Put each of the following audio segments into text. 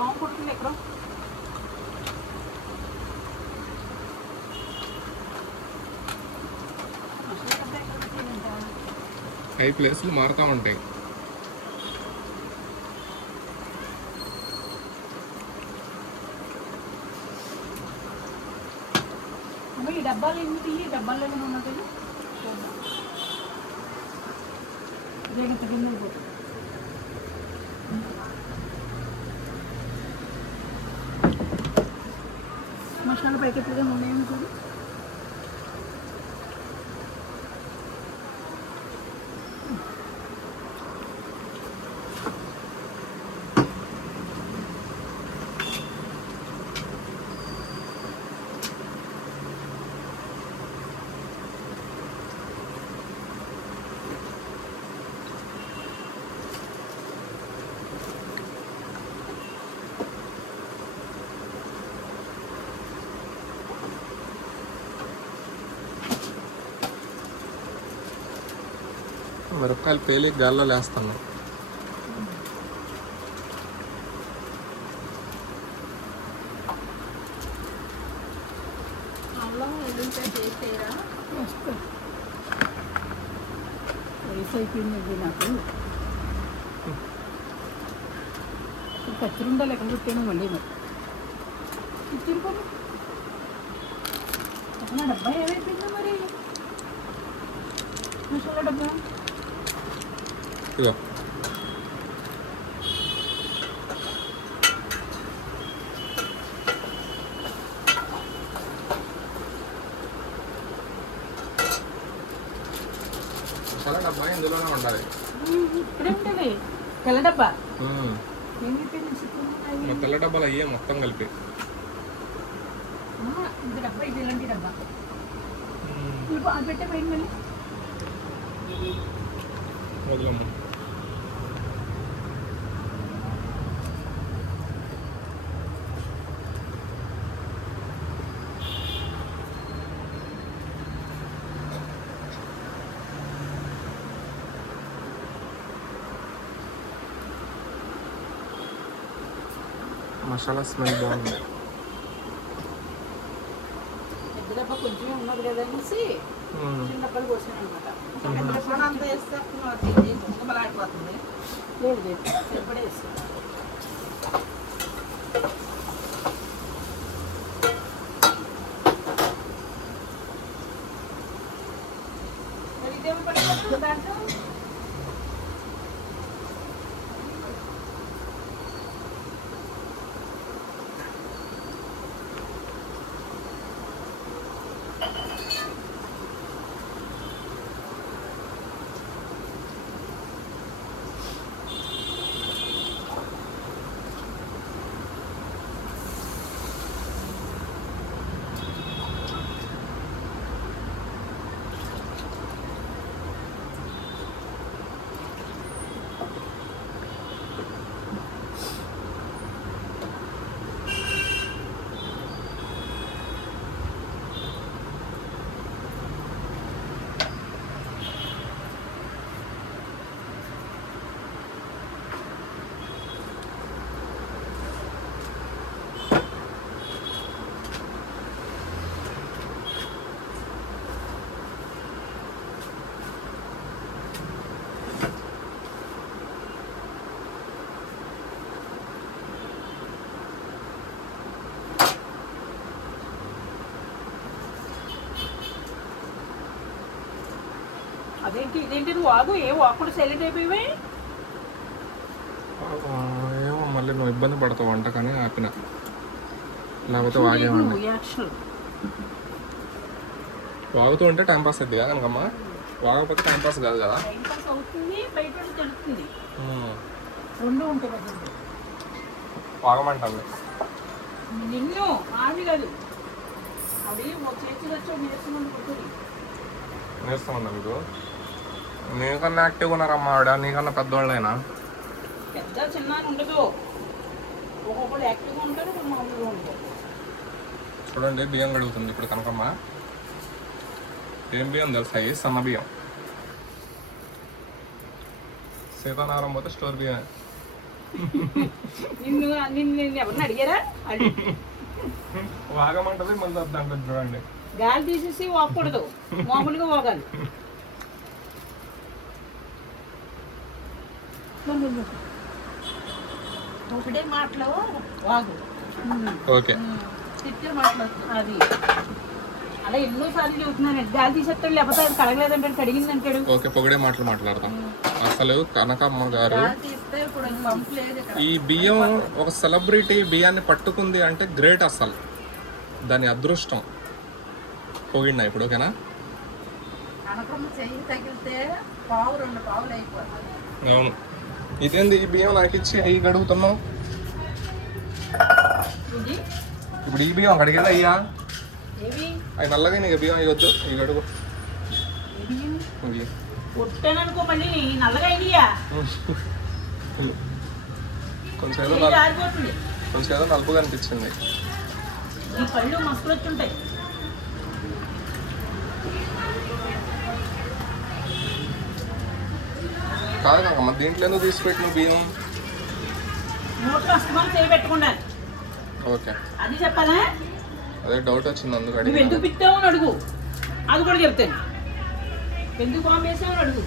దోమ కుడుతుంది ఎక్కడ. 5 ప్లేసులు మారుతూ ఉంటాయి. ఈ డబ్బాలు ఎందుకు? ఈ డబ్బాల్లో ఉన్నది జగన్ గిన్నె పోతుంది. మసాలా ప్యాకెట్లుగా ఉన్నాయేమి చూడు. మిరపకాయలు పేలి గాల్లో లేస్తున్నాయి. వయసు అయిపోయింది నాకు. పచ్చిరుండా లెక్క పెట్టాను మళ్ళీ. మరి ఇచ్చిపోయి నా డబ్బా ఏమైపోయిందా మరి? మసాలా డబ్బా మసాలా డబ్బా ఇందులోనే ఉండాలి. ఇక్కడే ఉంటుంది తెల్ల డబ్బా. తెల్ల డబ్బాలు అయ్యే మొత్తం కలిపి. ఇది డబ్బా, ఇది ఇలాంటి డబ్బా. అది పెట్టే పోయింది మళ్ళీ వదలమ్మ. మసాలా స్మెల్ బాగుంది. పెద్ద డబ్బా కొంచెమే ఉన్నది కదా అనేసి చిన్న డబ్బాలు పోసాను అనమాట. అంత వేస్తే గుమ్మలాడిపోతుంది. లేదు లేదు ఎప్పుడే వేస్తాను. మరి ఇదేమో పడుతుంది దాంట్లో. అదేంటి ఇదేంటి? నువ్వు ఆగు. ఏం వాకుండా సైలెంట్ అయిపోయి. ఏమో మళ్ళీ నువ్వు ఇబ్బంది పడతావు వంట కానీ ఆపిన, లేకపోతే వాగేవాడిని. వాగుతూ ఉంటే టైంపాస్ అవుతుంది కదా కనుకమ్మా. వాగకపోతే టైంపాస్ కాదు కదా. వాగమంటాను నిన్ను ఆవి కాదు. అది చేతులు వచ్చి నీరసం ఉందా మీకు? నీకన్నా యాక్టివ్గా ఉన్నారమ్మా ఆవిడ, నీకన్నా పెద్దవాళ్ళైనా. పెద్ద చిన్న ఉండదు, ఒక్కొక్కరు యాక్టివ్గా ఉంటారు, మామూలుగా ఉంటారు. చూడండి బియ్యం కడుగుతుంది ఇప్పుడు కనకమ్మ. ఏం బియ్యం తెలుసా? సన్న బియ్యం. సీతానారం పోతే స్టోర్ బియ్యం. నిన్ను నిన్ను ఎవరిని అడిగారా? వాగమంటది మళ్ళీ దాంట్లో చూడండి. గాలి తీసేసి వాగకూడదు, మామూలుగా వాగాలి. ఒకటే మాటలో వాగు. ఓకే తిట్టే మాటలు అది అలా ఎన్నో సార్లు చెబుతున్నానండి. గాలి తీసేస్తాడు, లేకపోతే అది కడగలేదంటాడు, కడిగింది అంటాడు. ఓకే పొగడే మాటలు మాట్లాడతాం. అసలు కనకమ్మ గారు ఈ బియ్యం ఒక సెలబ్రిటీ బియ్యాన్ని పట్టుకుంది అంటే గ్రేట్. అసలు దాని అదృష్టం. పొగిడినా ఇప్పుడు ఓకేనా? అవును. ఇదేంది ఈ బియ్యం నాకు ఇచ్చి అయ్యి గడుగుతున్నావు? ఇప్పుడు ఈ బియ్యం అడిగేది అయ్యా అవి నల్లగా నీకు బియ్యం అయ్యొద్దు. ఈ గడుగు కొట్టాననుకో మళ్ళీ నల్లగా అయ్యా. కొంచెం ఏదో నలుపుగా అనిపించింది. ఈ పళ్ళు మస్తులు వచ్చుంటాయి. కాదు కాకమ్మ, దీంట్లో ఎందుకు తీసిపెట్టిన బియ్యం? నోట్లో అస్తమానం చేయి పెట్టుకున్నాను. ఓకే అది చెప్పాలా? అదే డౌట్ వచ్చింది అందుకు నువ్వు అడిగి. ఎందుకు పిచ్చావు అని అడుగు, అది కూడా చెప్తాను. ఎందుకు బాంబు వేసావు అని అడుగు.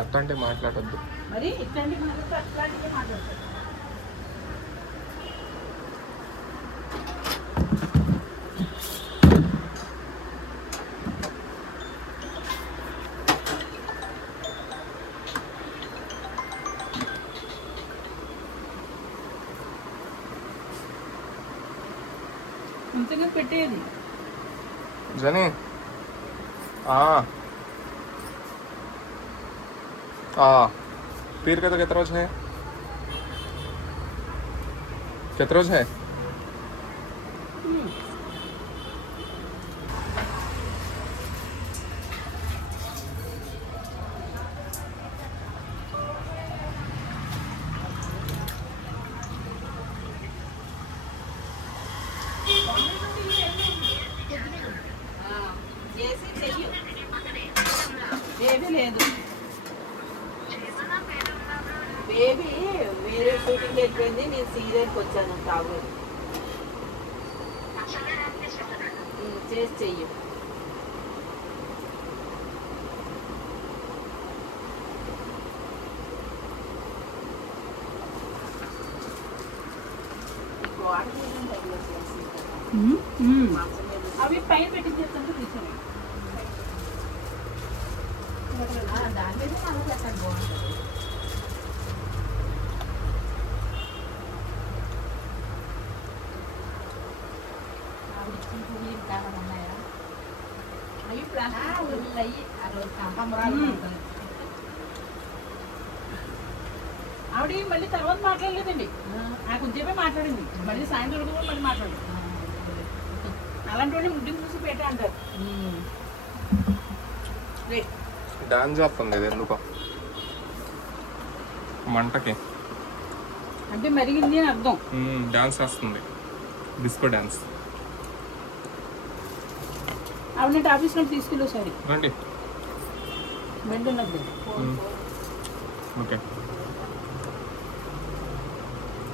అట్లాంటి మాట్లాడద్దు మరి ఇట్లాంటి అట్లాంటివి మాట్లాడతాడు. ఇంతగా పెట్టేది జని. पीर का तो कितना रोज है? कितना रोज है? లేదు బేబీ వేరే షూటింగ్ వెళ్ళిపోయింది. నేను సీరియల్కి వచ్చాను. తాగూరు చేసి చెయ్యి. అవి పైన పెట్టి చేస్తుంటే తీసుకున్నాయి. దాని మీద మనం పెట్టండి బాగుంటుంది. అవి ప్లాస్టిక్ అయ్యి ఆవిడ మళ్ళీ తర్వాత మాట్లాడలేదండి. నాకు కొంచెమే మాట్లాడింది. మళ్ళీ సాయంత్రం కూడా మళ్ళీ మాట్లాడింది. అలాంటి వాళ్ళు ముడ్డి మూసి పెట్టా అంటారు. డాన్స్ చేస్తుంది ఇది ఎందుకో మంటకి. అంటే మరిగింది అని అర్థం. డాన్స్ చేస్తుంది, డిస్కో డాన్స్. ఆవిడ ఆఫీస్ నుండి తీసుకెళ్ళి ఒకసారి రండి. బెడ్ ఉన్నది. ఓకే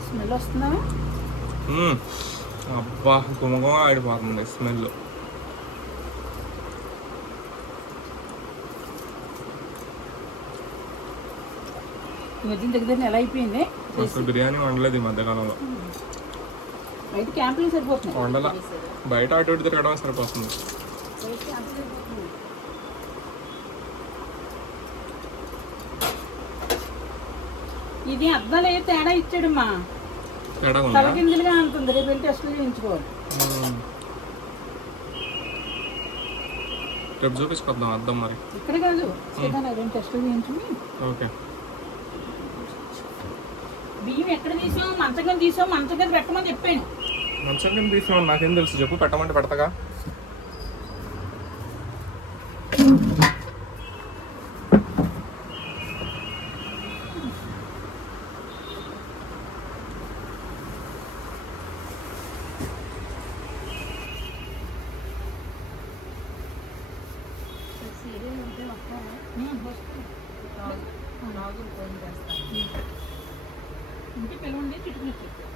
స్మెల్ వస్తుందా? అబ్బా గుమగుమ ఆడిపోతుంది స్మెల్. ఈ మధ్యన దగ్గర ఎలా అయిపోయింది అసలు బిర్యానీ వండలేదు ఈ మధ్యకాలంలో. అయితే క్యాంపులు సరిపోతుంది. వండలా, బయట అటు ఇటు తిరగడం సరిపోతుంది. ఇది అద్దాలు ఏ తేడా ఇచ్చాడమ్మా. తలకిందులుగా అంటుంది. రేపు వెళ్ళి టెస్టులు చేయించుకోవాలి. రేపు చూపించుకొద్దాం అద్దం మరి. ఇక్కడ కాదు, రెండు టెస్టులు చేయించుకుని. ఓకే. బియ్యం ఎక్కడ తీసాం? మంచం కింద తీసాం. మంచం కింద పెట్టమని చెప్పాను. మంచం కింద తీసాం నాకేం తెలుసు చెప్పు. పెట్టమంటే పెడతాగా. ఇంటి పిలవండి చిట్టుకుని చెప్పారు